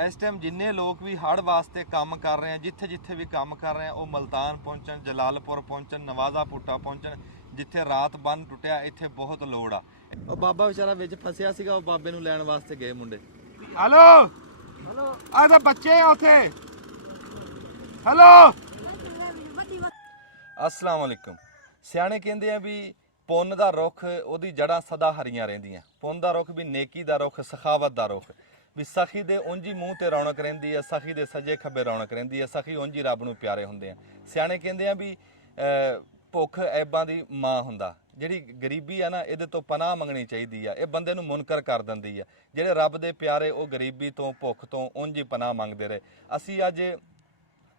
इस टाइम जिन्ने लोग भी हड़ वास्ते काम कर रहे हैं, जिथे जिथे भी काम कर रहे हैं, वो मुल्तान पहुँचन, जलालपुर पहुँचन, नवाजा पुट्टा पहुँचन। जिथे रात बन टुटिया इत्थे बहुत लोड़ आ। ਉਹ ਬਾਬਾ ਵਿਚਾਰਾ ਵਿੱਚ ਫਸਿਆ ਸੀਗਾ, ਉਹ ਬਾਬੇ ਨੂੰ ਲੈਣ ਵਾਸਤੇ ਗਏ ਮੁੰਡੇ। ਹੈਲੋ ਆ ਤਾਂ ਬੱਚੇ ਆ ਉੱਥੇ। ਹੈਲੋ अस्सलाम वालेकुम। ਸਿਆਣੇ ਕਹਿੰਦੇ ਆ ਵੀ ਪੁੰਨ ਦਾ ਰੁੱਖ ਉਹਦੀ ਜੜ੍ਹਾਂ ਸਦਾ ਹਰੀਆਂ ਰਹਿੰਦੀਆਂ। ਪੁੰਨ ਦਾ ਰੁੱਖ ਵੀ ਨੇਕੀ ਦਾ ਰੁੱਖ, ਸਖਾਵਤ ਦਾ ਰੁੱਖ ਵੀ ਸਖੀ ਦੇ ਉਂਝ ਹੀ ਮੂੰਹ ਤੇ ਰੌਣਕ ਰਹਿੰਦੀ ਹੈ, ਸਖੀ ਦੇ ਸੱਜੇ ਖੱਬੇ ਰੌਣਕ ਰਹਿੰਦੀ ਹੈ, ਸਖੀ ਉਂਝ ਹੀ ਰੱਬ ਨੂੰ ਪਿਆਰੇ ਹੁੰਦੇ ਆ। ਸਿਆਣੇ ਕਹਿੰਦੇ ਆ ਵੀ ਭੁੱਖ ਐਬਾਂ ਦੀ ਮਾਂ ਹੁੰਦਾ। ਜਿਹੜੀ ਗਰੀਬੀ ਆ ਨਾ, ਇਹਦੇ ਤੋਂ ਪਨਾਹ ਮੰਗਣੀ ਚਾਹੀਦੀ ਆ। ਇਹ ਬੰਦੇ ਨੂੰ ਮੁਨਕਰ ਕਰ ਦਿੰਦੀ ਆ। ਜਿਹੜੇ ਰੱਬ ਦੇ ਪਿਆਰੇ ਉਹ ਗਰੀਬੀ ਤੋਂ, ਭੁੱਖ ਤੋਂ ਉਂਝ ਹੀ ਪਨਾਹ ਮੰਗਦੇ ਰਹੇ। ਅਸੀਂ ਅੱਜ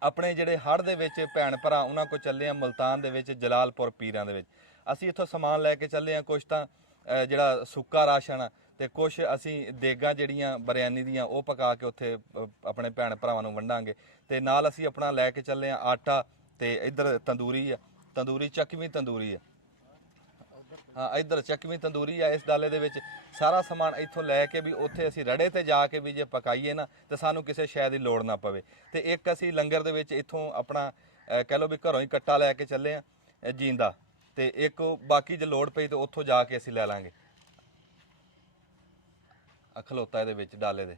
ਆਪਣੇ ਜਿਹੜੇ ਹੜ੍ਹ ਦੇ ਵਿੱਚ ਭੈਣ ਭਰਾ ਉਹਨਾਂ ਕੋਲ ਚੱਲੇ ਆ, ਮੁਲਤਾਨ ਦੇ ਵਿੱਚ ਜਲਾਲਪੁਰ ਪੀਰਾਂ ਦੇ ਵਿੱਚ। ਅਸੀਂ ਇੱਥੋਂ ਸਮਾਨ ਲੈ ਕੇ ਚੱਲੇ ਆ, ਕੁਛ ਤਾਂ ਜਿਹੜਾ ਸੁੱਕਾ ਰਾਸ਼ਨ ਤੇ ਕੁਛ ਅਸੀਂ ਦੇਗਾਂ ਜਿਹੜੀਆਂ ਬਰਿਆਨੀ ਦੀਆਂ ਉਹ ਪਕਾ ਕੇ ਉੱਥੇ ਆਪਣੇ ਭੈਣ ਭਰਾਵਾਂ ਨੂੰ ਵੰਡਾਂਗੇ। ਤੇ ਨਾਲ ਅਸੀਂ ਆਪਣਾ ਲੈ ਕੇ ਚੱਲੇ ਆ ਆਟਾ, ਤੇ ਇੱਧਰ ਤੰਦੂਰੀ ਆ, ਤੰਦੂਰੀ ਚੱਕਵੀਂ ਤੰਦੂਰੀ ਆ। ਹਾਂ, ਇੱਧਰ ਚੱਕਵੀਂ ਤੰਦੂਰੀ ਆ। ਇਸ ਡਾਲੇ ਦੇ ਵਿੱਚ ਸਾਰਾ ਸਮਾਨ ਇੱਥੋਂ ਲੈ ਕੇ ਵੀ ਉੱਥੇ ਅਸੀਂ ਰੜੇ ਤੇ ਜਾ ਕੇ ਵੀ ਜੇ ਪਕਾਈਏ ਨਾ ਤੇ ਸਾਨੂੰ ਕਿਸੇ ਸ਼ੈ ਦੀ ਲੋੜ ਨਾ ਪਵੇ। ਤੇ ਇੱਕ ਅਸੀਂ ਲੰਗਰ ਦੇ ਵਿੱਚ ਇੱਥੋਂ ਆਪਣਾ ਕਹਿ ਲਓ ਵੀ ਘਰੋਂ ਹੀ ਕੱਟਾ ਲੈ ਕੇ ਚੱਲੇ ਆ ਜੀਂਦਾ, ਤੇ ਇੱਕ ਬਾਕੀ ਜੇ ਲੋੜ ਪਈ ਤੇ ਉੱਥੋਂ ਜਾ ਕੇ ਅਸੀਂ ਲੈ ਲਾਂਗੇ ਖਲੋਤਾ ਇਹਦੇ ਵਿੱਚ ਡਾਲੇ ਦੇ।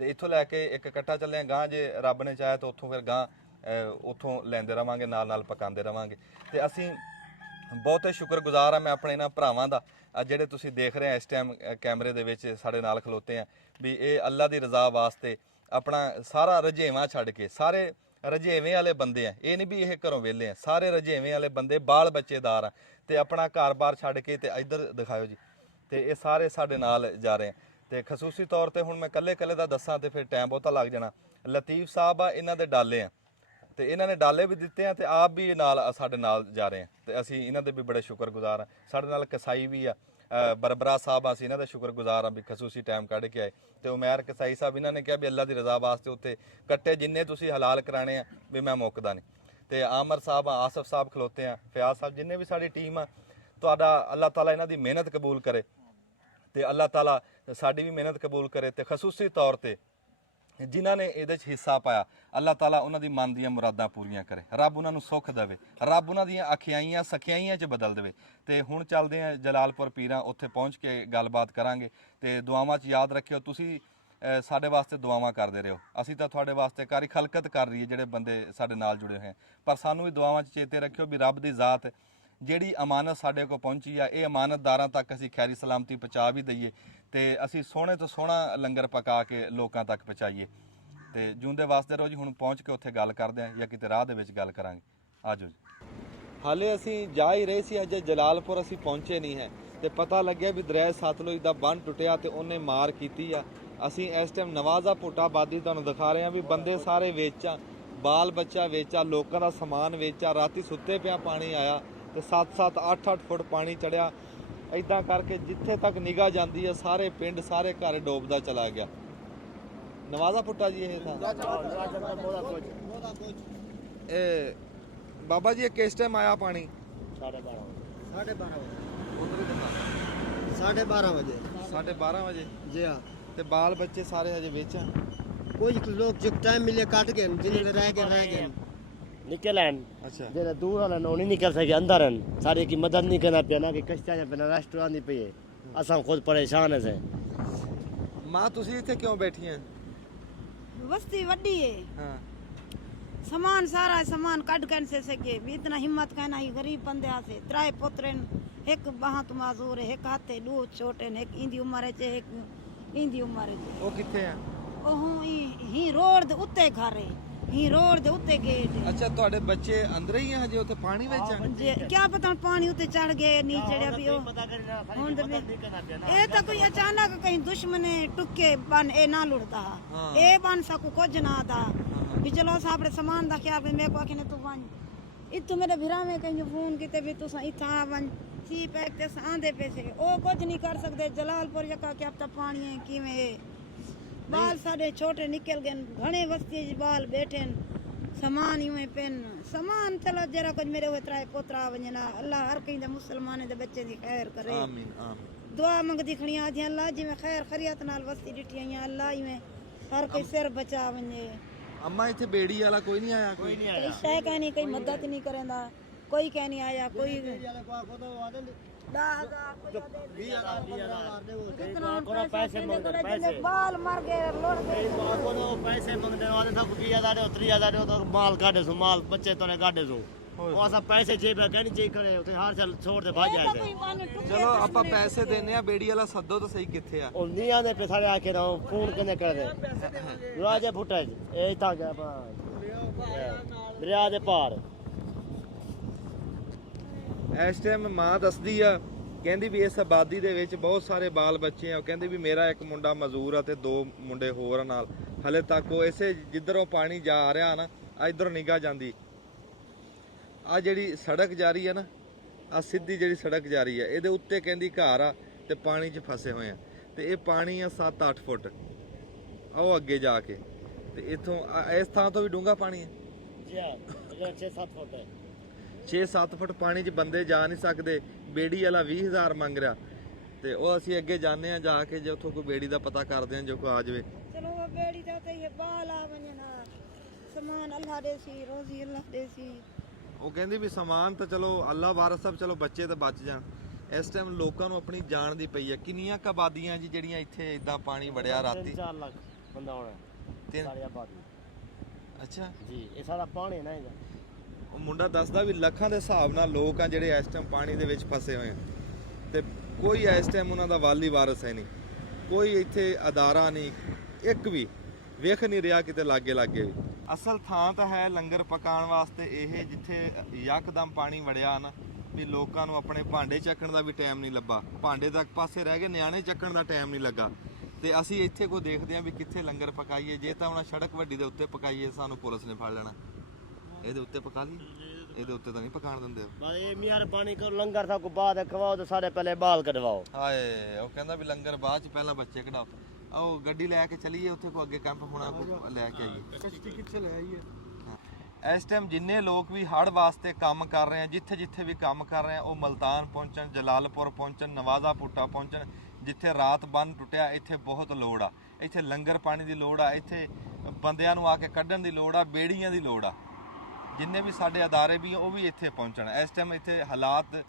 ਤੇ ਇੱਥੋਂ ਲੈ ਕੇ ਇੱਕ ਕੱਟਾ ਚੱਲੇ ਆ ਗਾਂ, ਜੇ ਰੱਬ ਨੇ ਚਾਹਿਆ ਤਾਂ ਉੱਥੋਂ ਫਿਰ ਗਾਂ ਉੱਥੋਂ ਲੈਂਦੇ ਰਵਾਂਗੇ, ਨਾਲ ਨਾਲ ਪਕਾਉਂਦੇ ਰਵਾਂਗੇ। ਤੇ ਅਸੀਂ ਬਹੁਤੇ ਸ਼ੁਕਰਗੁਜ਼ਾਰ ਆ ਮੈਂ ਆਪਣੇ ਇਹਨਾਂ ਭਰਾਵਾਂ ਦਾ, ਜਿਹੜੇ ਤੁਸੀਂ ਦੇਖ ਰਹੇ ਆ ਇਸ ਟਾਈਮ ਕੈਮਰੇ ਦੇ ਵਿੱਚ ਸਾਡੇ ਨਾਲ ਖਲੋਤੇ ਆ, ਵੀ ਇਹ ਅੱਲਾ ਦੀ ਰਜ਼ਾ ਵਾਸਤੇ ਆਪਣਾ ਸਾਰਾ ਰਜੇਵਾਂ ਛੱਡ ਕੇ, ਸਾਰੇ ਰਜੇਵੇਂ ਵਾਲੇ ਬੰਦੇ ਆ। ਇਹ ਨਹੀਂ ਵੀ ਇਹ ਘਰੋਂ ਵਿਹਲੇ ਆ, ਸਾਰੇ ਰਜੇਵੇਂ ਵਾਲੇ ਬੰਦੇ, ਬਾਲ ਬੱਚੇਦਾਰ ਆ, ਤੇ ਆਪਣਾ ਘਰ-ਬਾਰ ਛੱਡ ਕੇ ਤੇ ਇੱਧਰ ਦਿਖਾਇਓ ਜੀ। ਤੇ ਇਹ ਸਾਰੇ ਸਾਡੇ ਨਾਲ ਜਾ ਰਹੇ ਆ। ਤੇ ਖਸੂਸੀ ਤੌਰ ਤੇ ਹੁਣ ਮੈਂ ਕੱਲੇ ਦਾ ਦੱਸਾਂ ਤੇ ਫਿਰ ਟਾਈਮ ਬਹੁਤਾ ਲੱਗ ਜਾਣਾ। ਲਤੀਫ ਸਾਹਿਬ ਆ, ਇਹਨਾਂ ਦੇ ਡਾਲੇ ਆ, ਤੇ ਇਹਨਾਂ ਨੇ ਡਾਲੇ ਵੀ ਦਿੱਤੇ ਆ, ਤੇ ਆਪ ਵੀ ਨਾਲ ਸਾਡੇ ਨਾਲ ਜਾ ਰਹੇ ਆ, ਤੇ ਅਸੀਂ ਇਹਨਾਂ ਦੇ ਵੀ ਬੜੇ ਸ਼ੁਕਰਗੁਜ਼ਾਰ ਆ। ਸਾਡੇ ਨਾਲ ਕਸਾਈ ਵੀ ਆ, ਬਰਬਰਾ ਸਾਹਿਬ ਆ, ਅਸੀਂ ਇਹਨਾਂ ਦੇ ਸ਼ੁਕਰਗੁਜ਼ਾਰ ਆ ਵੀ ਖਸੂਸੀ ਟਾਈਮ ਕੱਢ ਕੇ ਆਏ। ਤੇ ਉਮੈਰ ਕਸਾਈ ਸਾਹਿਬ, ਇਹਨਾਂ ਨੇ ਕਿਹਾ ਵੀ ਅੱਲਾ ਦੀ ਰਜ਼ਾ ਵਾਸਤੇ ਉੱਥੇ ਕੱਟੇ ਜਿੰਨੇ ਤੁਸੀਂ ਹਲਾਲ ਕਰਾਣੇ ਆ ਵੀ ਮੈਂ ਮੁੱਕਦਾ ਨਹੀਂ। ਤੇ ਆਮਰ ਸਾਹਿਬ ਆ, ਆਸਫ ਸਾਹਿਬ ਖਲੋਤੇ ਆ, ਫਿਆਜ਼ ਸਾਹਿਬ, ਜਿੰਨੇ ਵੀ ਸਾਡੀ ਟੀਮ ਆ, ਤੁਹਾਡਾ ਅੱਲਾਹ ਤਾਲਾ ਇਹਨਾਂ ਦੀ ਮਿਹਨਤ ਕਬੂਲ ਕਰੇ, ਤੇ ਅੱਲਾਹ ਤਾਲਾ ਸਾਡੀ ਵੀ ਮਿਹਨਤ ਕਬੂਲ ਕਰੇ। ਤੇ ਖਸੂਸੀ ਤੌਰ ਤੇ ਜਿਨ੍ਹਾਂ ਨੇ ਇਹਦੇ 'ਚ ਹਿੱਸਾ ਪਾਇਆ, ਅੱਲਾਹ ਤਾਲਾ ਉਹਨਾਂ ਦੀ ਮਨ ਦੀਆਂ ਮੁਰਾਦਾਂ ਪੂਰੀਆਂ ਕਰੇ, ਰੱਬ ਉਹਨਾਂ ਨੂੰ ਸੁੱਖ ਦੇਵੇ, ਰੱਬ ਉਹਨਾਂ ਦੀਆਂ ਅਖਿਆਈਆਂ ਸਖਿਆਈਆਂ 'ਚ ਬਦਲ ਦੇਵੇ। ਤੇ ਹੁਣ ਚੱਲਦੇ ਆ ਜਲਾਲਪੁਰ ਪੀਰਾਂ, ਉੱਥੇ ਪਹੁੰਚ ਕੇ ਗੱਲਬਾਤ ਕਰਾਂਗੇ। ਤੇ ਦੁਆਵਾਂ 'ਚ ਯਾਦ ਰੱਖਿਓ, ਤੁਸੀਂ ਸਾਡੇ ਵਾਸਤੇ ਦੁਆਵਾਂ ਕਰਦੇ ਰਹੋ। ਅਸੀਂ ਤਾਂ ਤੁਹਾਡੇ ਵਾਸਤੇ ਕਾਰੀ ਖਲਕਤ ਕਰ ਰਹੀ ਹੈ, ਜਿਹੜੇ ਬੰਦੇ ਸਾਡੇ ਨਾਲ ਜੁੜੇ ਹੋਏ, ਪਰ ਸਾਨੂੰ ਵੀ ਦੁਆਵਾਂ 'ਚ ਚੇਤੇ ਰੱਖਿਓ ਵੀ ਰੱਬ ਦੀ ਜ਼ਾਤ ਜਿਹੜੀ ਅਮਾਨਤ ਸਾਡੇ ਕੋਲ ਪਹੁੰਚੀ ਆ, ਇਹ ਅਮਾਨਤਦਾਰਾਂ ਤੱਕ ਅਸੀਂ ਖੈਰੀ ਸਲਾਮਤੀ ਪਹੁੰਚਾ ਵੀ ਦਈਏ, ਤੇ ਅਸੀਂ ਸੋਹਣੇ ਤੋਂ ਸੋਹਣਾ ਲੰਗਰ ਪਕਾ ਕੇ ਲੋਕਾਂ ਤੱਕ ਪਹੁੰਚਾਈਏ। ਤੇ ਜੂੰਦੇ ਵਾਸਤੇ ਰਹੋ ਜੀ। ਹੁਣ ਪਹੁੰਚ ਕੇ ਉੱਥੇ ਗੱਲ ਕਰਦੇ ਹਾਂ, ਜਾਂ ਕਿਤੇ ਰਾਹ ਦੇ ਵਿੱਚ ਗੱਲ ਕਰਾਂਗੇ। ਆਜੋ ਜੀ। ਹਾਲੇ ਅਸੀਂ ਜਾ ਹੀ ਰਹੇ ਸੀ, ਅਜੇ ਜਲਾਲਪੁਰ ਅਸੀਂ ਪਹੁੰਚੇ ਨਹੀਂ ਹੈ, ਤੇ ਪਤਾ ਲੱਗਿਆ ਵੀ ਦਰਿਆ ਸਤਲੁਜ ਦਾ ਬੰਨ ਟੁੱਟਿਆ ਤੇ ਉਹਨੇ ਮਾਰ ਕੀਤੀ ਆ। ਅਸੀਂ ਇਸ ਟਾਈਮ ਨਵਾਜ਼ਾ ਪੁੱਟਾ ਆਬਾਦੀ ਤੁਹਾਨੂੰ ਦਿਖਾ ਰਹੇ ਹਾਂ ਵੀ ਬੰਦੇ ਸਾਰੇ ਵੇਚਾਂ, ਬਾਲ ਬੱਚਾ ਵੇਚਾ, ਲੋਕਾਂ ਦਾ ਸਮਾਨ ਵੇਚਾ। ਰਾਤੀ ਸੁੱਤੇ ਪਿਆ ਪਾਣੀ ਆਇਆ, ਤੇ 7-7 8-8 ਫੁੱਟ ਪਾਣੀ ਚੜਿਆ। ਇੱਦਾਂ ਕਰਕੇ ਜਿੱਥੇ ਤੱਕ ਨਿਗਾਹ ਜਾਂਦੀ ਹੈ ਸਾਰੇ ਪਿੰਡ, ਸਾਰੇ ਘਰ ਡੋਬਦਾ ਚਲਾ ਗਿਆ। ਨਵਾਜ਼ਾ ਪੁੱਟਾ ਜੀ ਇਹ ਤਾਂ ਬਾਬਾ ਜੀ, ਇਹ ਕਿਸ ਟਾਈਮ ਆਇਆ ਪਾਣੀ? 12:30 ਵਜੇ। 12:30 ਵਜੇ ਜੀ ਹਾਂ। ਤੇ ਬਾਲ ਬੱਚੇ ਸਾਰੇ ਹਜੇ ਵੇਚਾਂ? ਕੁਝ ਲੋਕ ਜੋ ਟਾਈਮ ਮਿਲੇ ਕੱਟ ਗਏ, ਜਿਹਨੇ ਰਹਿ ਗਏ निकल आन। अच्छा। जरा दूर वाला नो नहीं निकल सके, अंदर आन। सारे की मदद नहीं करना पिया ना कि कश्तियां पे ना रेस्टोरेंट नहीं पे। असा खुद परेशान है से। मां ਤੁਸੀਂ ਇੱਥੇ ਕਿਉਂ ਬੈਠੀਆਂ? बस्ती वड्डी है। हाँ। सामान सारा सामान कट कर से सके भी, इतना हिम्मत कहना ही गरीब बंदे से। त्राए पुत्रन, एक बाहत माजूर है, एक हाथे दो छोटे ने, एक इंदी उम्र है, एक इंदी उम्र है। ਉਹ ਕਿੱਥੇ ਆ? ਉਹ ਹੀ रोड दे उत्ते घर है, ही रोड दे उत्ते गेट है। ਅੱਛਾ, ਤੁਹਾਡੇ ਬੱਚੇ ਅੰਦਰ ਹੀ ਆ ਹਜੇ ਉੱਥੇ ਪਾਣੀ ਵਿੱਚ ਆ? जे क्या पता पानी उत्ते चढ़ गए, नहीं चढ़िया भी ये तो कोई अचानक कहीं दुश्मन टुके बन ए ना लुड़ता ए बन सकू कुछ ना था भी। चलो अस अपने समान दा ख्याल मेरे को आखने तू वन इतों मेरे भिरा में कहीं फोन किते भी तुसा इथा वन सी पैक ते आंदे पैसे ओ कुछ नहीं कर सकते। जलालपुर यका क्या पता पानी है किवें बाल साढ़े छोटे निकल गए, घने बस्ती बाल बैठे, समान यूं पेन समान। चलो जरा कुछ मेरे हुए त्राए पोतरा वजना, अल्लाह हर कहीं दे मुसलमान दे बच्चे दी खैर करे। आमीन आमीन। दुआ मंगदी खणी आधी अल्लाह जी में खैर खरियत नाल बस्ती डिठी आईया, अल्लाह ही में हर कोई सिर बचा वने अम्मा इत्थे बेड़ी वाला कोई नहीं आया कोई नहीं कोई शय कह नहीं, कोई मदद नहीं करेंदा, कोई कह नहीं आया, कोई पैसे मंगते पैसे बाल मर गए लोड़ गए पैसे मंगते वाले सब 20,000 30,000 तो माल काटे सो माल बच्चे तो ने काटे सो ਉਹ ਸਭ ਪੈਸੇ ਚੇਪ ਕਹਿਣੀ ਚੇਕ ਕਰੇ ਉੱਥੇ ਹਰ ਸਾਲ ਛੋੜ ਦੇ ਭੱਜ ਜਾਏ ਚਲੋ ਆਪਾਂ ਪੈਸੇ ਦੇਨੇ ਆ ਬੇੜੀ ਵਾਲਾ ਸੱਦੋ ਤਾਂ ਸਹੀ ਕਿੱਥੇ ਆ ਉਹ ਨਹੀਂ ਆਂਦੇ ਪੇ ਸਾਰੇ ਆ ਕੇ ਨਾ ਫੋਨ ਕਿਨੇ ਕਰਦੇ ਰਾਜੇ ਫੁੱਟਾ ਇਹ ਤਾਂ ਗਿਆ ਬਾ ਦਰਿਆ ਦੇ ਪਾਰ ਇਸ ਟਾਈਮ ਮਾਂ ਦੱਸਦੀ ਆ ਕਹਿੰਦੀ ਵੀ ਇਸ ਆਬਾਦੀ ਦੇ ਵਿੱਚ ਬਹੁਤ ਸਾਰੇ ਬਾਲ ਬੱਚੇ ਆ ਕਹਿੰਦੀ ਵੀ ਮੇਰਾ ਇੱਕ ਮੁੰਡਾ ਮਜ਼ਦੂਰ ਆ ਤੇ 2 ਮੁੰਡੇ ਹੋਰ ਨਾਲ ਹਲੇ ਤੱਕ ਉਹ ਇਸੇ ਜਿੱਧਰੋਂ ਪਾਣੀ ਜਾ ਰਿਹਾ ਨਾ ਇਧਰ ਨਿਗਾਹ ਜਾਂਦੀ ਆ ਜਿਹੜੀ ਸੜਕ ਜਾ ਰਹੀ ਹੈ ਨਾ ਆ ਸਿੱਧੀ ਜਿਹੜੀ ਸੜਕ ਜਾ ਰਹੀ ਹੈ ਇਹਦੇ ਉੱਤੇ ਕਹਿੰਦੀ ਘਰ ਆ ਤੇ ਪਾਣੀ 'ਚ ਫਸੇ ਹੋਏ ਆ ਤੇ ਇਹ ਪਾਣੀ ਆ 7-8 ਫੁੱਟ ਆਓ ਅੱਗੇ ਜਾ ਕੇ ਤੇ ਇਥੋਂ ਇਸ ਥਾਂ ਤੋਂ ਵੀ ਡੂੰਘਾ ਪਾਣੀ ਹੈ ਜੀ ਹਾਂ 6-7 ਫੁੱਟ ਹੈ 6-7 ਫੁੱਟ ਪਾਣੀ 'ਚ ਬੰਦੇ ਜਾ ਨਹੀਂ ਸਕਦੇ ਬੇੜੀ ਵਾਲਾ 20,000 ਮੰਗ ਰਿਹਾ ਤੇ ਉਹ ਅਸੀਂ ਅੱਗੇ ਜਾਂਦੇ ਆ ਜਾ ਕੇ ਜੇ ਉੱਥੋਂ ਕੋਈ ਬੇੜੀ ਦਾ ਪਤਾ ਕਰਦੇ ਆ ਜੋ ਕੋਈ ਆ ਜਾਵੇ चलो वो बेड़ी जाते ये बाल आ बने ना सामान अल्लाह दे सी रोजी अल्लाह दे सी ਉਹ ਕਹਿੰਦੀ ਵੀ ਸਮਾਨ ਤਾਂ ਚਲੋ ਅੱਲਾ ਵਾਰਸ ਸਭ ਚਲੋ ਬੱਚੇ ਤਾਂ ਬਚ ਜਾਣ ਇਸ ਟਾਈਮ ਲੋਕਾਂ ਨੂੰ ਆਪਣੀ ਜਾਨ ਦੀ ਪਈ ਹੈ ਕਿੰਨੀਆਂ ਕਬਾਦੀਆਂ ਜੀ ਜਿਹੜੀਆਂ ਇੱਥੇ ਇਦਾਂ ਪਾਣੀ ਵੜਿਆ ਰਾਤੀ 4 ਲੱਖ ਬੰਦਾ ਹੋਣਾ ਤਿੰਨ- ਸਾਰੀ ਆਬਾਦੀ ਅੱਛਾ ਜੀ ਇਹ ਸਾਰਾ ਪਾਣੀ ਨਾ ਇਹਦਾ ਉਹ ਮੁੰਡਾ ਦੱਸਦਾ ਵੀ ਲੱਖਾਂ ਦੇ ਹਿਸਾਬ ਨਾਲ ਲੋਕ ਆ ਜਿਹੜੇ ਇਸ ਟਾਈਮ ਪਾਣੀ ਦੇ ਵਿੱਚ ਫਸੇ ਹੋਏ ਆ ਤੇ ਕੋਈ ਇਸ ਟਾਈਮ ਉਹਨਾਂ ਦਾ ਵਾਲੀ ਵਾਰਸ ਹੈ ਨਹੀਂ ਕੋਈ ਇੱਥੇ ਅਦਾਰਾ ਨਹੀਂ ਇੱਕ ਵੀ ਵੇਖ ਨਹੀਂ ਰਿਹਾ ਕਿਤੇ ਲਾਗੇ ਲਾਗੇ ਵੀ ਅਸਲ ਥਾਂ ਤਾਂ ਹੈ ਲੰਗਰ ਪਕਾਉਣ ਵਾਸਤੇ ਇਹ ਜਿੱਥੇ ਯਕਦਮ ਪਾਣੀ ਵੜਿਆ ਨਾ ਵੀ ਲੋਕਾਂ ਨੂੰ ਆਪਣੇ ਭਾਂਡੇ ਚੱਕਣ ਦਾ ਵੀ ਟਾਈਮ ਨਹੀਂ ਲੱਭਾ ਭਾਂਡੇ ਤੱਕ ਪਾਸੇ ਰਹਿ ਗਏ ਨਿਆਣੇ ਚੱਕਣ ਦਾ ਟਾਈਮ ਨਹੀਂ ਲੱਗਾ ਤੇ ਅਸੀਂ ਇੱਥੇ ਕੋ ਦੇਖਦੇ ਆਂ ਵੀ ਕਿੱਥੇ ਲੰਗਰ ਪਕਾਈਏ ਜੇ ਤਾਂ ਹੁਣ ਸੜਕ ਵੱਡੀ ਦੇ ਉੱਤੇ ਪਕਾਈਏ ਸਾਨੂੰ ਪੁਲਿਸ ਨੇ ਫੜ ਲੈਣਾ ਇਹਦੇ ਉੱਤੇ ਪਕਾ ਲਈ ਇਹਦੇ ਉੱਤੇ ਤਾਂ ਨਹੀਂ ਪਕਾਣ ਦਿੰਦੇ ਬਸ ਇਹ ਮਿਹਰਬਾਨੀ ਕਰੋ ਲੰਗਰ ਸਾ ਕੋ ਬਾਅਦ ਖਵਾਓ ਤੇ ਸਾਰੇ ਪਹਿਲੇ ਬਾਲ ਕਢਵਾਓ ਹਾਏ ਉਹ ਕਹਿੰਦਾ ਵੀ ਲੰਗਰ ਬਾਅਦ ਚ ਪਹਿਲਾਂ ਬੱਚੇ ਕਢਾਓ ਆਓ ਗੱਡੀ ਲੈ ਕੇ ਚਲੀਏ ਉੱਥੇ ਕੋ ਅੱਗੇ ਕੈਂਪ ਹੋਣਾ ਕੋ ਲੈ ਕੇ ਆਈਏ ਕਸ਼ਤੀ ਕਿੱਥੇ ਲੈ ਆਈਏ ਇਸ ਟਾਈਮ ਜਿੰਨੇ ਲੋਕ ਵੀ ਹੜ੍ਹ ਵਾਸਤੇ ਕੰਮ ਕਰ ਰਹੇ ਆ ਜਿੱਥੇ ਜਿੱਥੇ ਵੀ ਕੰਮ ਕਰ ਰਹੇ ਆ ਉਹ ਮਲਤਾਨ ਪਹੁੰਚਣ ਜਲਾਲਪੁਰ ਪਹੁੰਚਣ ਨਵਾਜ਼ਾ ਪੁੱਟਾ ਪਹੁੰਚਣ ਜਿੱਥੇ ਰਾਤ ਬੰਨ ਟੁੱਟਿਆ ਇੱਥੇ ਬਹੁਤ ਲੋੜ ਆ ਇੱਥੇ ਲੰਗਰ ਪਾਣੀ ਦੀ ਲੋੜ ਆ ਇੱਥੇ ਬੰਦਿਆਂ ਨੂੰ ਆ ਕੇ ਕੱਢਣ ਦੀ ਲੋੜ ਆ ਬੇੜੀਆਂ ਦੀ ਲੋੜ ਆ ਜਿੰਨੇ ਵੀ ਸਾਡੇ ਅਦਾਰੇ ਵੀ ਆ ਉਹ ਵੀ ਇੱਥੇ ਪਹੁੰਚਣ ਇਸ ਟਾਈਮ ਇੱਥੇ ਹਾਲਾਤ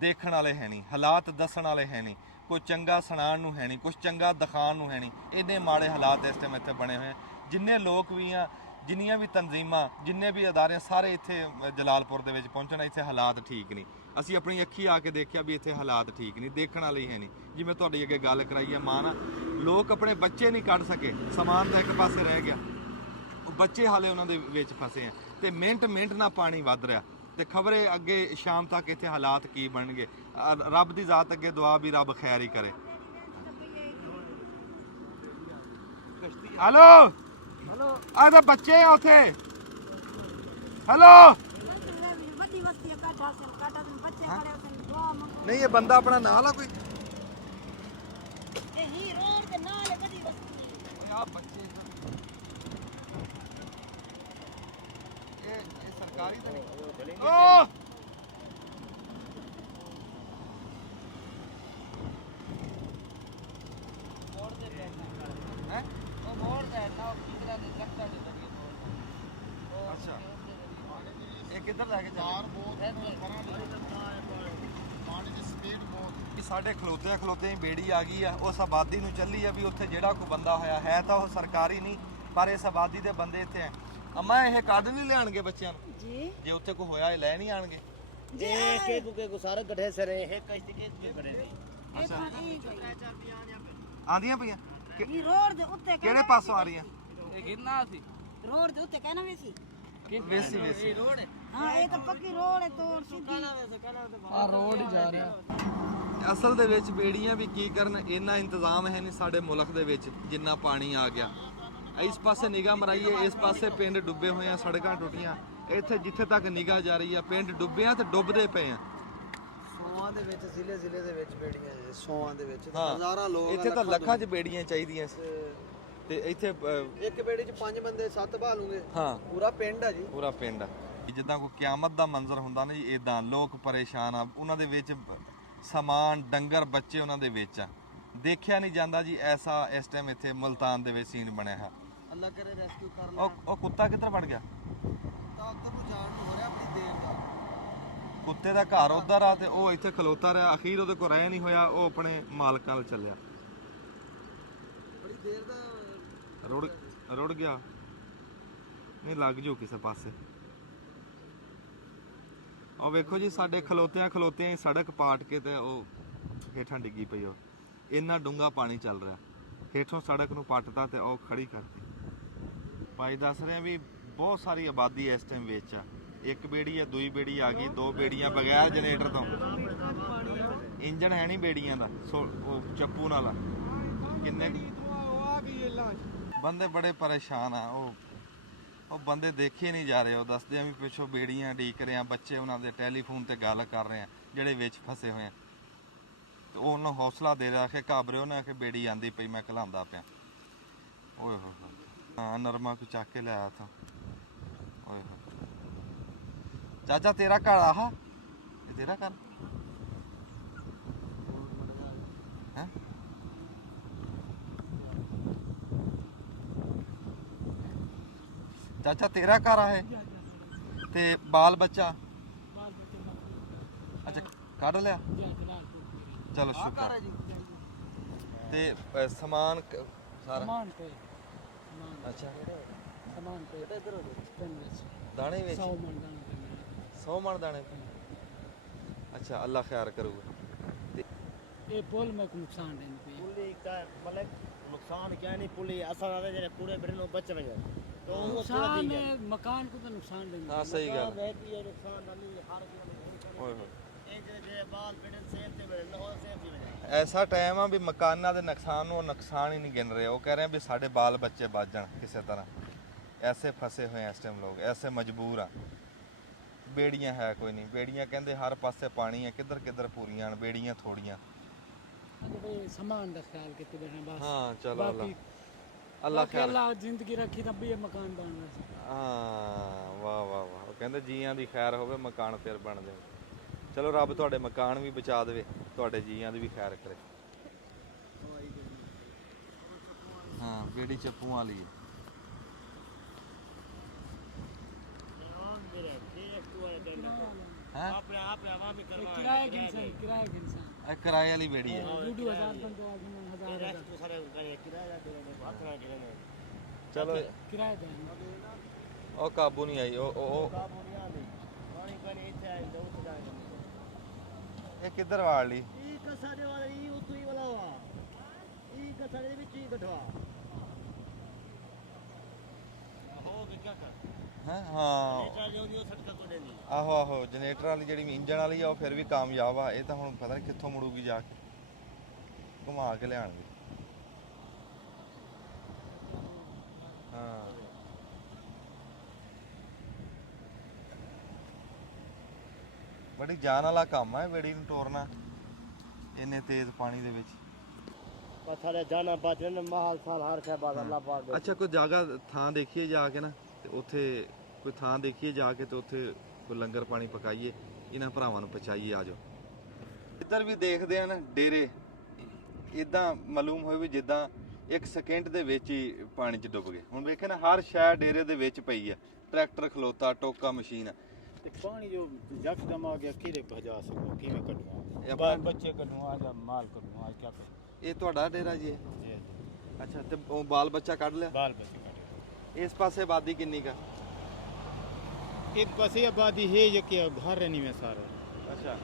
ਦੇਖਣ ਵਾਲੇ ਹੈ ਨਹੀਂ ਹਾਲਾਤ ਦੱਸਣ ਵਾਲੇ ਹੈ ਨਹੀਂ ਕੋਈ ਚੰਗਾ ਸੁਣਾਉਣ ਨੂੰ ਹੈ ਨਹੀਂ ਕੁਝ ਚੰਗਾ ਦਿਖਾਉਣ ਨੂੰ ਹੈ ਨਹੀਂ ਇੰਨੇ ਮਾੜੇ ਹਾਲਾਤ ਇਸ ਟਾਈਮ ਇੱਥੇ ਬਣੇ ਹੋਏ ਆ ਜਿੰਨੇ ਲੋਕ ਵੀ ਆ ਜਿੰਨੀਆਂ ਵੀ ਤਨਜ਼ੀਮਾਂ ਜਿੰਨੇ ਵੀ ਅਦਾਰੇ ਸਾਰੇ ਇੱਥੇ ਜਲਾਲਪੁਰ ਦੇ ਵਿੱਚ ਪਹੁੰਚਣ ਇੱਥੇ ਹਾਲਾਤ ਠੀਕ ਨਹੀਂ ਅਸੀਂ ਆਪਣੀ ਅੱਖੀ ਆ ਕੇ ਦੇਖਿਆ ਵੀ ਇੱਥੇ ਹਾਲਾਤ ਠੀਕ ਨਹੀਂ ਦੇਖਣ ਵਾਲੇ ਹੈ ਨਹੀਂ ਜਿਵੇਂ ਤੁਹਾਡੀ ਅੱਗੇ ਗੱਲ ਕਰਾਈ ਹੈ ਮਾਂ ਨਾ ਲੋਕ ਆਪਣੇ ਬੱਚੇ ਨਹੀਂ ਕੱਢ ਸਕੇ ਸਮਾਨ ਤਾਂ ਇੱਕ ਪਾਸੇ ਰਹਿ ਗਿਆ ਉਹ ਬੱਚੇ ਹਾਲੇ ਉਹਨਾਂ ਦੇ ਵਿੱਚ ਫਸੇ ਆ ਤੇ ਮਿੰਟ ਮਿੰਟ ਨਾਲ ਪਾਣੀ ਵੱਧ ਰਿਹਾ ਤੇ ਖਬਰੇ ਅੱਗੇ ਸ਼ਾਮ ਤੱਕ ਇੱਥੇ ਹਾਲਾਤ ਕੀ ਬਣਨਗੇ ਰੱਬ ਦੀ ਜ਼ਾਤ ਅੱਗੇ ਦੁਆ ਵੀ ਰੱਬ ਖੈਰ ਹੀ ਕਰੇ हेलो हेलो आ तो बच्चे हैं उथे हेलो बड़ी वस्ती काटा से बच्चे खड़े से दुआ मंग नहीं ये बंदा अपना नाल है कोई ए ही रोड के नाल बड़ी वस्ती आप बच्चे ये सरकारी तो नहीं ओ अच्छा ये किधर जाके ਸਾਡੇ ਖਲੋਤੇ ਹੀ ਬੇੜੀ ਆ ਗਈ ਆ ਉਸ ਆਬਾਦੀ ਨੂੰ ਚੱਲੀ ਆ ਵੀ ਉੱਥੇ ਜਿਹੜਾ ਕੋਈ ਬੰਦਾ ਹੋਇਆ ਹੈ ਤਾਂ ਉਹ ਸਰਕਾਰੀ ਨਹੀਂ ਪਰ ਇਸ ਆਬਾਦੀ ਦੇ ਬੰਦੇ ਇੱਥੇ ਆ ਅਮਾ ਇਹ ਕੱਢ ਨਹੀਂ ਲਿਆਣਗੇ ਬੱਚਿਆਂ ਨੂੰ जी ਜੇ ਉੱਥੇ ਕੋਈ ਹੋਇਆ ਇਹ ਲੈ ਨਹੀਂ ਆਣਗੇ ਇਹ ਕੋ ਸਾਰੇ ਗੱਠੇ ਸਰੇ ਇਹ ਕਸ਼ਤੀ ਕੇ ਕਰੇ ਆਂਦੀਆਂ ਪਈਆਂ ये रोड दे उत्ते ਕਿਹੜੇ ਪਾਸੋਂ ਆ ਰਹੀਆਂ रोड दे उत्ते कहना वैसी ਵੇਸੀ हां ये तो पक्की रोड है तो सीधी ਅਸਲ ਦੇ ਵਿੱਚ ਬੇੜੀਆਂ ਵੀ ਕੀ ਕਰਨ ਇੰਨਾ ਇੰਤਜ਼ਾਮ ਹੈ ਨਹੀਂ ਸਾਡੇ ਮੁਲਕ ਦੇ ਵਿੱਚ ਜਿੰਨਾ ਪਾਣੀ ਆ ਗਿਆ ਇਸ ਪਾਸੇ ਨਿਗਾਹ ਮਰਾਈਏ ਇਸ ਪਾਸੇ ਪਿੰਡ ਡੁੱਬੇ ਹੋਏ ਆ ਸੜਕਾਂ ਟੁੱਟੀਆਂ ਇੱਥੇ ਜਿੱਥੇ ਤੱਕ ਨਿਗਾਹ ਜਾ ਰਹੀ ਆ ਪਿੰਡ ਡੁੱਬਿਆ ਤੇ ਡੁੱਬਦੇ ਪਏ ਆ ਸੋਆਂ ਦੇ ਵਿੱਚ ਜ਼ਿਲ੍ਹੇ ਦੇ ਵਿੱਚ ਬੇੜੀਆਂ ਜੀ ਸੋਆਂ ਦੇ ਵਿੱਚ ਹਾਂ, ਹਜ਼ਾਰਾਂ ਲੋਕ ਇੱਥੇ ਤਾਂ ਲੱਖਾਂ 'ਚ ਬੇੜੀਆਂ ਚਾਹੀਦੀਆਂ ਸੀ ਤੇ ਇੱਥੇ ਇੱਕ ਬੇੜੀ 'ਚ 5 ਬੰਦੇ 7 ਭਾਲੂਗੇ ਹਾਂ ਪੂਰਾ ਪਿੰਡ ਆ ਜੀ ਪੂਰਾ ਪਿੰਡ ਆ ਜਿੱਦਾਂ ਕੋਈ ਕਿਆਮਤ ਦਾ ਮੰਜ਼ਰ ਹੁੰਦਾ ਨਾ ਜੀ ਇਦਾਂ ਲੋਕ ਪਰੇਸ਼ਾਨ ਆ ਉਹਨਾਂ ਦੇ ਵਿੱਚ ਸਮਾਨ ਡੰਗਰ ਬੱਚੇ ਉਹਨਾਂ ਦੇ ਵਿੱਚ ਆ ਦੇਖਿਆ ਨਹੀਂ ਜਾਂਦਾ ਜੀ ਐਸਾ ਇਸ ਟਾਈਮ ਇੱਥੇ ਮੁਲਤਾਨ ਦੇ ਵਿੱਚ ਸੀਨ ਬਣਿਆ ਹੈ अल्लाह करे रेस्क्यू कर ਉਹ ਕੁੱਤਾ ਕਿੱਧਰ ਵੜ ਗਿਆ? ता उधर को जान हो रहा अपनी देर का ਕੁੱਤੇ ਦਾ ਘਰ ਉਧਰ ਆ ਤੇ ਉਹ ਇੱਥੇ ਖਲੋਤਾ ਰਿਹਾ, ਅਖੀਰ ਉਹਦੇ ਕੋਲ ਰਹਿ ਨਹੀਂ ਹੋਇਆ, ਉਹ ਆਪਣੇ ਮਾਲਕਾਂ ਨਾਲ ਚੱਲਿਆ। बड़ी देर दा ਰੁੜ ਗਿਆ ਨਹੀਂ, ਲੱਗ ਜੂ ਕਿਸੇ ਪਾਸੇ। ਉਹ ਵੇਖੋ ਜੀ ਸਾਡੇ ਖਲੋਤਿਆਂ ਹੀ ਸੜਕ ਪਾਟ ਕੇ ਤੇ ਉਹ ਹੇਠਾਂ ਡਿੱਗੀ ਪਈ। ਉਹ ਇੰਨਾ ਡੂੰਘਾ ਪਾਣੀ ਚੱਲ ਰਿਹਾ, ਹੇਠੋਂ ਸੜਕ ਨੂੰ ਪੱਟਤਾ ਤੇ ਉਹ ਖੜੀ ਕਰਤੀ। ਭਾਈ ਦੱਸ ਰਹੇ ਵੀ ਬਹੁਤ ਸਾਰੀ ਆਬਾਦੀ ਇਸ ਟਾਈਮ ਵਿੱਚ ਆ। ਇੱਕ ਬੇੜੀ ਆ, ਦੂਈ ਬੇੜੀ ਆ ਗਈ, ਦੋ ਬੇੜੀਆਂ ਬਗੈਰ ਜਨਰੇਟਰ ਤੋਂ। ਇੰਜਣ ਹੈ ਨਹੀਂ ਬੇੜੀਆਂ ਦਾ, ਉਹ ਚੱਪੂ ਨਾਲ ਆ। ਕਿੰਨੇ ਬੰਦੇ ਬੜੇ ਪਰੇਸ਼ਾਨ ਆ। ਉਹ ਬੰਦੇ ਦੇਖੇ ਨਹੀਂ ਜਾ ਰਹੇ। ਉਹ ਦੱਸਦੇ ਆ ਵੀ ਪਿੱਛੋਂ ਬੇੜੀਆਂ ਢੀਕ ਰਹੇ ਆ, ਬੱਚੇ ਉਹਨਾਂ ਦੇ ਟੈਲੀਫੋਨ ਤੇ ਗੱਲ ਕਰ ਰਹੇ ਆ ਜਿਹੜੇ ਵਿੱਚ ਫਸੇ ਹੋਏ ਆ। ਤੇ ਉਹ ਉਹਨੂੰ ਹੌਸਲਾ ਦੇ ਰਿਹਾ ਕਿ ਘਾਬਰੇ, ਉਹਨੇ ਆਖੇ ਬੇੜੀ ਆਂਦੀ ਪਈ, ਮੈਂ ਘਲਾਉਂਦਾ ਪਿਆ। ਓਏ ਹੋਏ ਹਾਂ, ਨਰਮਾ ਕੋ ਚੱਕ ਕੇ ਲਿਆਇਆ ਤਾਂ। ਓਏ ਹੋਏ ਚਾਚਾ ਤੇਰਾ ਘਰ ਆਹ ਇਹ ਤੇਰਾ ਘਰ ਹੈ? ਚਾਚਾ ਤੇਰਾ ਘਰ ਆ ਇਹ? ਤੇ ਬਾਲ ਬੱਚਾ ਅੱਛਾ ਕੱਢ ਲਿਆ, ਚਲੋ ਸ਼ੁਕਰ। ਤੇ ਸਮਾਨ ਸਾਰਾ ਸਮਾਨ ਤੇ ਅੱਛਾ ਸਮਾਨ ਤੇ ਦਾਣੇ ਵਿੱਚ 100 ਮਣ ਦਾਣਾ ਤੇ ਮੇਰਾ 100 ਮਣ ਦਾਣੇ। ਅੱਛਾ ਅੱਲਾ ਖੈਰ ਕਰੂਗਾ। ਇਹ ਪੁੱਲ में नुकसान देने पे पुली का मतलब नुकसान क्या नहीं, पुली असर आवे जरे पूरे बिरनो बच वजे तो वो नुकसान मकान को तो नुकसान देंगे। हाँ सही गल है कि ये नुकसान नहीं हर किलो ਓਏ ਹੋਏ ये जे बाल बिड़न सेफ ते बिड़न हो सेफ दी वजे ਐਸਾ ਟਾਈਮ ਆ ਵੀ ਮਕਾਨਾਂ ਦੇ ਨੁਕਸਾਨ ਨੂੰ ਉਹ ਨੁਕਸਾਨ ਹੀ ਨਹੀਂ ਗਿਣ ਰਹੇ। ਉਹ ਕਹਿ ਰਹੇ ਆ ਵੀ ਸਾਡੇ ਬਾਲ ਬੱਚੇ ਬਚ ਜਾਣ ਕਿਸੇ ਤਰ੍ਹਾਂ। ਐਸੇ ਫਸੇ ਹੋਏ ਇਸ ਟਾਈਮ ਲੋਕ, ਐਸੇ ਮਜਬੂਰ ਆ। ਬੇੜੀਆਂ ਹੈ ਕੋਈ ਨਹੀਂ, ਬੇੜੀਆਂ ਕਹਿੰਦੇ ਹਰ ਪਾਸੇ ਪਾਣੀ ਹੈ, ਕਿੱਧਰ ਕਿੱਧਰ ਪੂਰੀਆਂ ਹਨ ਬੇੜੀਆਂ ਥੋੜੀਆਂ। भाई सामान का ख्याल करते बैठे बस। हाँ चलो बाकी अल्लाह बाकी अल्लाह जिंदगी रखी तब भी ये मकान बनना सी। ਹਾਂ ਵਾਹ ਵਾਹ ਵਾਹ। ਉਹ ਕਹਿੰਦੇ ਜੀਆਂ ਦੀ ਖੈਰ ਹੋਵੇ ਮਕਾਨ ਫਿਰ ਬਣਦੇ। ਚਲੋ ਰੱਬ ਤੁਹਾਡੇ ਮਕਾਨ ਵੀ ਬਚਾ ਦੇਵੇ, ਤੁਹਾਡੇ ਜੀਆਂ ਦੀ ਵੀ ਖੈਰ ਕਰੇ। ਹਾਂ ਬੇੜੀ ਚੱਪੂ ਵਾਲੀ ਹੈ। ਹੈ अपने आप आवाम में करवा किराए के इंसान ਇਹ ਕਿਰਾਏ ਵਾਲੀ ਬੇੜੀ ਹੈ। 2000 बंदे आ गए 1000 रेस्ट तो सारे करे किराया देने को हाथ ना देने ਚਲੋ किराए देंगे। ਉਹ ਕਾਬੂ ਨਹੀਂ ਆਈ। ਉਹ का बोलिया नहीं पानी पानी इथे आए तो उठ जाएंगे ਇਹ ਕਿੱਧਰ ਵਾੜ ਲਈ? ई कसारे वाला ई उतुई वाला हुआ ई कसारे दे विच ई गठवा हो के क्या कर ਹੈ ਹਾਂ बेटा जो नहीं सटका को देनी ਆਹੋ ਆਹੋ ਜਨਰੇਟਰ ਵਾਲੀ ਜਿਹੜੀ ਇੰਜਣ ਵਾਲੀ ਆ ਉਹ ਫਿਰ ਵੀ ਕਾਮਯਾਬ ਆ। ਇਹ ਤਾਂ ਹੁਣ ਪਤਾ ਨਹੀਂ ਕਿੱਥੋਂ ਮੁੜੂਗੀ ਜਾ ਕੇ, ਘੁਮਾ ਕੇ ਲਿਆਣਗੇ। ਹਾਂ ਬੜੀ ਜਾਨ ਵਾਲਾ ਕੰਮ ਆ ਇਹ ਬੇੜੀ ਨੂੰ ਤੋਰਨਾ ਇੰਨੇ ਤੇਜ਼ ਪਾਣੀ ਦੇ ਵਿੱਚ। पथरे जाना बचन माल साल हर के बाद अल्लाह पाक दे ਅੱਛਾ ਕੋਈ ਜਗ੍ਹਾ ਥਾਂ ਦੇਖੀਏ ਜਾ ਕੇ ਨਾ, ਤੇ ਉੱਥੇ ਕੋਈ ਥਾਂ ਦੇਖੀਏ ਜਾ ਕੇ ਤੇ ਉੱਥੇ ਕੋਈ ਲੰਗਰ ਪਾਣੀ ਪਕਾਈਏ, ਇਹਨਾਂ ਭਰਾਵਾਂ ਨੂੰ ਪਹੁੰਚਾਈਏ। ਆ ਜਾਓ ਇੱਧਰ ਵੀ ਦੇਖਦੇ ਆ ਨਾ ਡੇਰੇ ਇਦਾਂ ਮਾਲੂਮ ਹੋਏ ਵੀ ਜਿੱਦਾਂ 1 ਸਕਿੰਟ ਦੇ ਵਿੱਚ ਹੀ ਪਾਣੀ 'ਚ ਡੁੱਬ ਗਏ। ਹੁਣ ਵੇਖੇ ਨਾ ਹਰ ਸ਼ੈ ਡੇਰੇ ਦੇ ਵਿੱਚ ਪਈ ਆ, ਟਰੈਕਟਰ ਖਲੋਤਾ, ਟੋਕਾ ਮਸ਼ੀਨ ਆ। पानी जो यकदम आ गया किरे भजा सको कि मैं कटवा ਇਹ ਆਪਣਾ बच्चे कटवा आज माल कटवा आज क्या करूं ਇਹ ਤੁਹਾਡਾ ਡੇਰਾ ਜੀ ਇਹ? ये ਅੱਛਾ ਤੇ ਉਹ ਬਾਲ ਬੱਚਾ ਕੱਢ ਲਿਆ? बाल बच्चे कटे ਇਸ ਪਾਸੇ ਆਬਾਦੀ ਕਿੰਨੀ ਕਾ? एक बसे आबादी है ये कि घर रहनी में सारे ਅੱਛਾ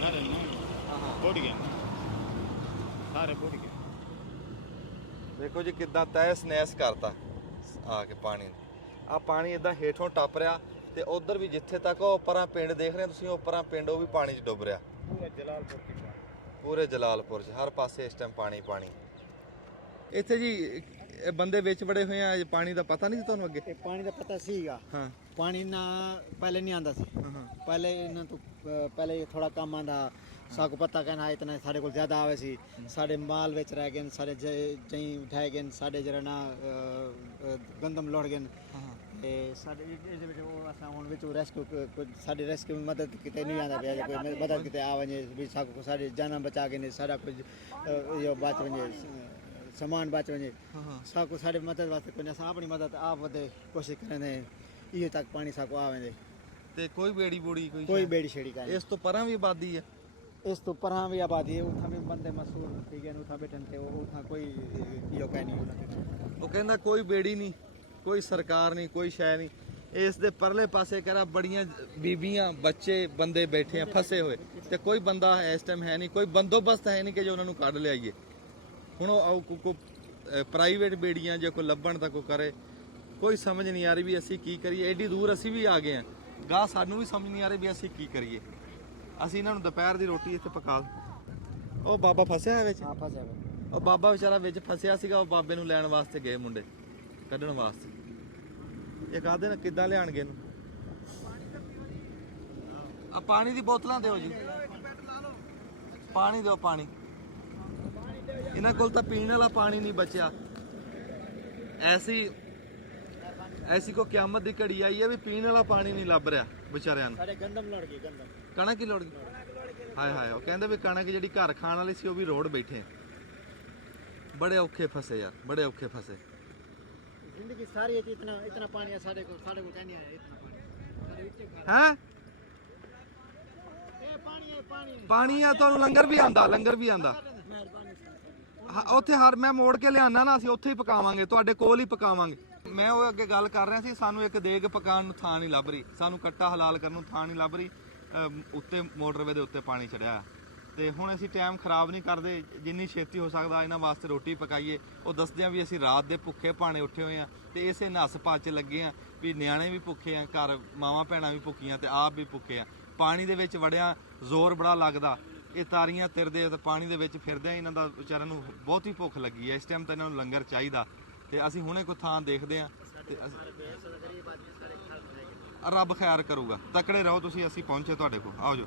घर है ना ਹਾਂ ਹਾਂ बुढ़ गए ना सारे बुढ़ गए ਵੇਖੋ ਜੀ ਕਿੱਦਾਂ ਤਹਿਸ ਨਹਿਸ ਕਰਤਾ ਆ ਕੇ ਪਾਣੀ ਨੇ। ਆ ਪਾਣੀ ਇਦਾਂ ਹੇਠੋਂ ਟੱਪ ਰਿਹਾ ਤੇ ਉਧਰ ਵੀ ਜਿੱਥੇ ਤੱਕ ਉਹ ਪਰਾਂ ਪਿੰਡ ਦੇਖ ਰਹੇ ਹੋ ਤੁਸੀਂ, ਉਹ ਪਰਾਂ ਪਿੰਡ ਉਹ ਵੀ ਪਾਣੀ 'ਚ ਡੁੱਬ ਰਿਹਾ। पूरा जलालपुर की बात ਪੂਰੇ ਜਲਾਲਪੁਰ 'ਚ ਹਰ ਪਾਸੇ ਇਸ ਟਾਈਮ ਪਾਣੀ ਪਾਣੀ। ਇੱਥੇ ਜੀ ਇਹ ਬੰਦੇ ਵਿੱਚ ਬੜੇ ਹੋਏ ਆ, ਪਾਣੀ ਦਾ ਪਤਾ ਨਹੀਂ ਸੀ ਤੁਹਾਨੂੰ ਅੱਗੇ? ਇਹ ਪਾਣੀ ਦਾ ਪਤਾ ਸੀਗਾ। ਹਾਂ ਪਾਣੀ ਨਾ ਪਹਿਲੇ ਨਹੀਂ ਆਂਦਾ ਸੀ। ਹਾਂ ਪਹਿਲੇ ਇਹਨਾਂ ਤੋਂ ਪਹਿਲੇ ਥੋੜਾ ਕੰਮ ਆਂਦਾ ਸਾਕੂ ਪਤਾ ਕਹਿਣਾ ਇਤਨਾ ਸਾਡੇ ਕੋਲ ਜ਼ਿਆਦਾ ਆਵੇ ਸੀ। ਸਾਡੇ ਮਾਲ ਵਿੱਚ ਰਹਿ ਗਏ, ਸਾਡੇ ਜਈ ਉਠਾਏ ਗਏ, ਸਾਡੇ ਜਿਹੜਾ ਨਾ ਗੰਦਮ ਲੋੜ ਗਏ ਤੇ ਸਾਡੇ ਇਹਦੇ ਵਿੱਚ ਉਹ ਅਸਾਂ ਹੁਣ ਵਿੱਚ ਰੈਸਕਿਊ ਸਾਡੇ ਰੈਸਕਿਊ ਮਦਦ ਕਿਤੇ ਨਹੀਂ ਆਂਦਾ ਪਿਆ। ਕੋਈ ਮਦਦ ਕਿਤੇ ਆ ਵਜੇ ਵੀ ਸਾਕੂ ਸਾਡੇ ਜਾਨਾਂ ਬਚਾ ਕੇ ਨੇ ਸਾਡਾ ਕੁਝ ਇਹ ਬਚ ਵਜੇ सामान बच वञे हाँ साको साडे मदद वास्ते कोई असां अपनी मदद आप वधे कोशिश करने इहो तक पानी साको आ वेंदे ਤੇ ਕੋਈ ਬੇੜੀ ਬੂੜੀ कोई ਕੋਈ बेड़ी छेड़ी का ਇਸ ਤੋਂ ਪਰਾਂ ਵੀ ਆਬਾਦੀ ਹੈ इस तो परां भी आबादी है उठा भी बंदे मशहूर थी गए उठा बैठन थे उठा कोई इहो कह नहीं उठा ਉਹ ਕਹਿੰਦਾ ਕੋਈ ਬੇੜੀ ਨਹੀਂ ਕੋਈ ਸਰਕਾਰ ਨਹੀਂ ਕੋਈ ਸ਼ੈ ਨਹੀਂ ਇਸ ਦੇ ਪਰਲੇ ਪਾਸੇ ਕਰਾ ਬੜੀਆਂ ਬੀਬੀਆਂ ਬੱਚੇ ਬੰਦੇ ਬੈਠੇ ਆ ਫਸੇ ਹੋਏ ਤੇ ਕੋਈ ਬੰਦਾ ਇਸ ਟਾਈਮ ਹੈ ਨਹੀਂ ਕੋਈ ਬੰਦੋਬਸਤ ਹੈ ਨਹੀਂ ਕਿ ਜੋ ਉਹਨਾਂ ਨੂੰ ਕੱਢ ਲਿਆਈਏ ਹੁਣ ਉਹ ਪ੍ਰਾਈਵੇਟ ਬੇੜੀਆਂ ਜੇ ਕੋਈ ਲੱਭਣ ਤਾਂ ਕੋਈ ਕਰੇ ਕੋਈ ਸਮਝ ਨਹੀਂ ਆ ਰਹੀ ਵੀ ਅਸੀਂ ਕੀ ਕਰੀਏ ਐਡੀ ਦੂਰ ਅਸੀਂ ਵੀ ਆ ਗਏ ਆ ਗਾਹ ਸਾਨੂੰ ਵੀ ਸਮਝ ਨਹੀਂ ਆ ਰਹੀ ਵੀ ਅਸੀਂ ਕੀ ਕਰੀਏ ਅਸੀਂ ਇਹਨਾਂ ਨੂੰ ਦੁਪਹਿਰ ਦੀ ਰੋਟੀ ਇੱਥੇ ਪਕਾ ਉਹ ਬਾਬਾ ਫਸਿਆ ਹੈ ਵਿੱਚ हाँ फंसे हुए ਉਹ ਬਾਬਾ ਵਿਚਾਰਾ ਵਿੱਚ ਫਸਿਆ ਸੀਗਾ ਉਹ ਬਾਬੇ ਨੂੰ ਲੈਣ ਵਾਸਤੇ ਗਏ ਮੁੰਡੇ ਕੱਢਣ ਵਾਸਤੇ ਇਹ ਕਹਦੇ ਨਾ ਕਿੱਦਾਂ ਲਿਆਣਗੇ ਇਹਨੂੰ ਆ ਪਾਣੀ ਦੀ ਬੋਤਲਾਂ ਦਿਓ ਜੀ ਪਾਣੀ ਦਿਓ ਪਾਣੀ ਇਹਨਾਂ ਕੋਲ ਤਾਂ ਪੀਣ ਵਾਲਾ ਪਾਣੀ ਨਹੀਂ ਬਚਿਆ ਐਸੀ ਕੋ ਕਿਆਮਤ ਦੀ ਘੜੀ ਆਈ ਹੈ ਵੀ ਪੀਣ ਵਾਲਾ ਪਾਣੀ ਨਹੀਂ ਲੱਭ ਰਿਹਾ ਵਿਚਾਰਿਆਂ ਨੂੰ सारे गंदम लड़ गए गंदम ਕਣਕ ਹੀ ਲੋੜ ਗਈ ਹਾਏ ਹਾਏ ਉਹ ਕਹਿੰਦੇ ਵੀ ਕਣਕ ਜਿਹੜੀ ਘਰ ਖਾਣ ਵਾਲੀ ਸੀ ਉਹ ਵੀ ਰੋਡ ਬੈਠੇ ਆ। ਬੜੇ ਔਖੇ ਫਸੇ ਯਾਰ ਬੜੇ ਔਖੇ ਫਸੇ जिंदगी सारी है कि इतना पानी है सारे को नहीं आया इतना पानी ਹੈ ए पानी है पानी ਪਾਣੀ ਆ ਤੁਹਾਨੂੰ ਲੰਗਰ ਵੀ ਆਂਦਾ ਹਾਂ, ਉੱਥੇ ਹਰ ਮੈਂ ਮੋੜ ਕੇ ਲਿਆਣਾ ਨਾ ਅਸੀਂ ਉੱਥੇ ਹੀ ਪਕਾਵਾਂਗੇ ਤੁਹਾਡੇ ਕੋਲ ਹੀ ਪਕਾਵਾਂਗੇ ਮੈਂ ਉਹ ਅੱਗੇ ਗੱਲ ਕਰ ਰਿਹਾ ਸੀ ਸਾਨੂੰ ਇੱਕ ਦੇਗ ਪਕਾਉਣ ਨੂੰ ਥਾਂ ਨਹੀਂ ਲੱਭ ਰਹੀ ਸਾਨੂੰ ਕੱਟਾ ਹਲਾਲ ਕਰਨ ਨੂੰ ਥਾਂ ਨਹੀਂ ਲੱਭ ਰਹੀ ਉੱਤੇ ਮੋਟਰਵੇ ਦੇ ਉੱਤੇ ਪਾਣੀ ਚੜਿਆ ਤੇ ਹੁਣ ਅਸੀਂ ਟਾਈਮ ਖਰਾਬ ਨਹੀਂ ਕਰਦੇ ਜਿੰਨੀ ਛੇਤੀ ਹੋ ਸਕਦਾ ਇਹਨਾਂ ਵਾਸਤੇ ਰੋਟੀ ਪਕਾਈਏ ਉਹ ਦੱਸਦੇ ਆ ਵੀ ਅਸੀਂ ਰਾਤ ਦੇ ਭੁੱਖੇ ਭਾਣੇ ਉੱਠੇ ਹੋਏ ਆ ਤੇ ਇਸੇ ਨਸ ਭੱਜ 'ਚ ਲੱਗੇ ਆ ਵੀ ਨਿਆਣੇ ਵੀ ਭੁੱਖੇ ਆ ਘਰ ਮਾਵਾਂ ਭੈਣਾਂ ਵੀ ਭੁੱਖੀਆਂ ਤੇ ਆਪ ਵੀ ਭੁੱਖੇ ਆ ਪਾਣੀ ਦੇ ਵਿੱਚ ਵੜਿਆ ਜ਼ੋਰ ਬੜਾ ਲੱਗਦਾ ਇਹ ਤਾਰੀਆਂ ਤਿਰਦੇ ਤੇ ਪਾਣੀ ਦੇ ਵਿੱਚ ਫਿਰਦੇ ਆ ਇਹਨਾਂ ਦਾ ਵਿਚਾਰਿਆਂ ਨੂੰ ਬਹੁਤੀ ਭੁੱਖ ਲੱਗੀ ਹੈ ਇਸ ਟਾਈਮ ਤਾਂ ਇਹਨਾਂ ਨੂੰ ਲੰਗਰ ਚਾਹੀਦਾ ਤੇ ਅਸੀਂ ਹੁਣੇ ਕੋਈ ਥਾਂ ਦੇਖਦੇ ਆ ਤੇ ਰੱਬ ਖੈਰ ਕਰੂਗਾ ਤਕੜੇ ਰਹੋ ਤੁਸੀਂ ਅਸੀਂ ਪਹੁੰਚੇ ਤੁਹਾਡੇ ਕੋਲ ਆਓ ਜੋ